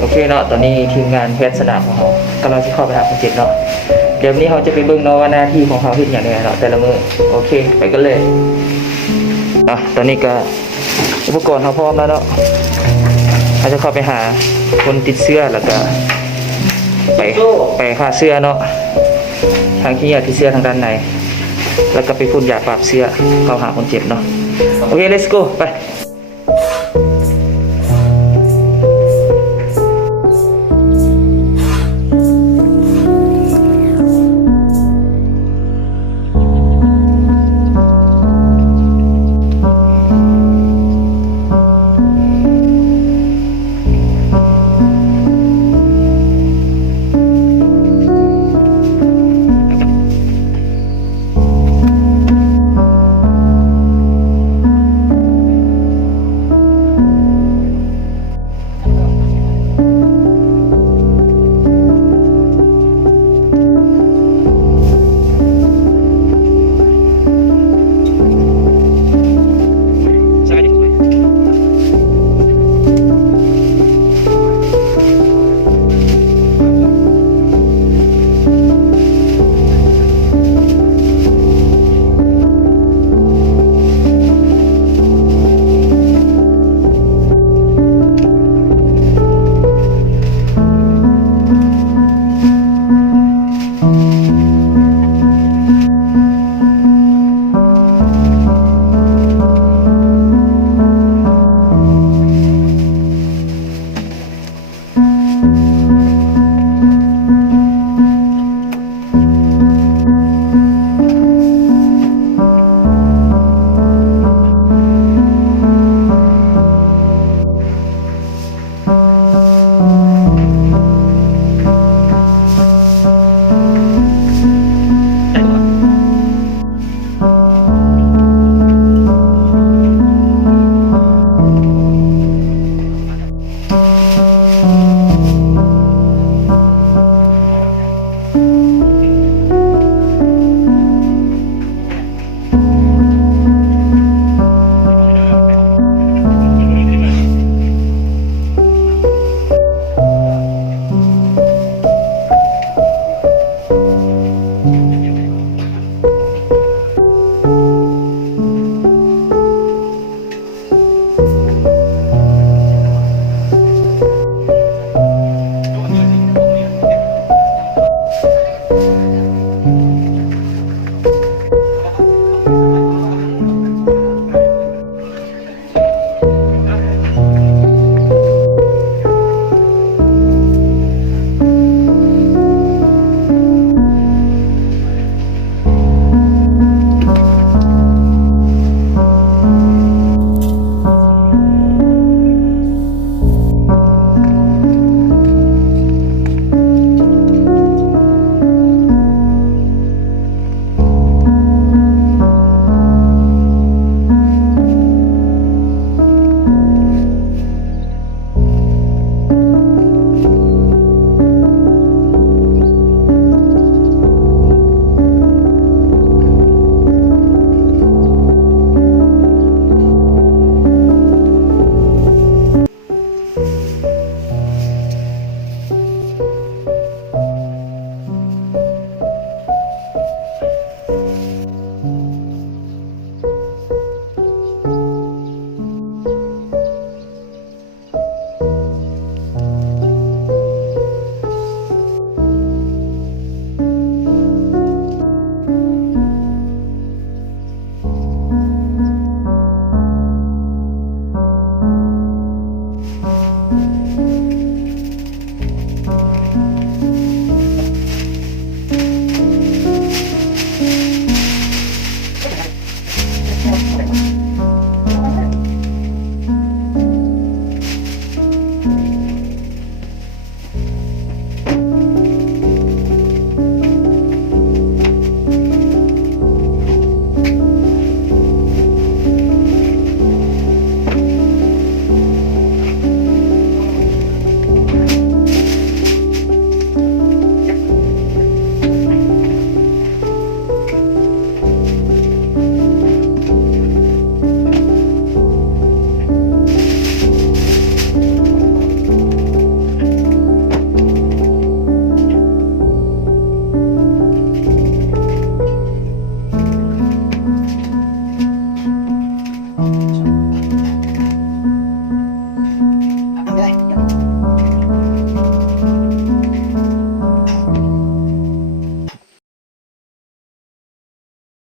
โอเคเนาะตอนนี้ทีมงานแพทย์สนามของเรากำลังจะเข้าไปหาคนเจ็บเนาะเดี๋ยววันนี้เขาจะไปเบิ่งเนาะว่าหน้าที่ของเขาเฮ็ดอย่างไรเนาะแต่ละมือโอเคไปกันเลยตอนนี้ก็อุปกรณ์เขาพร้อมแล้วเนาะเขาจะเข้าไปหาคนติดเชื้อแล้วก็ไปฆ่าเชื้อเนาะทางที่ยาติดเชื้อทางด้านในแล้วก็ไปพ่นยาปราบเชื้อเข้าหาคนเจ็บเนาะโอเค let's go ไป ใช่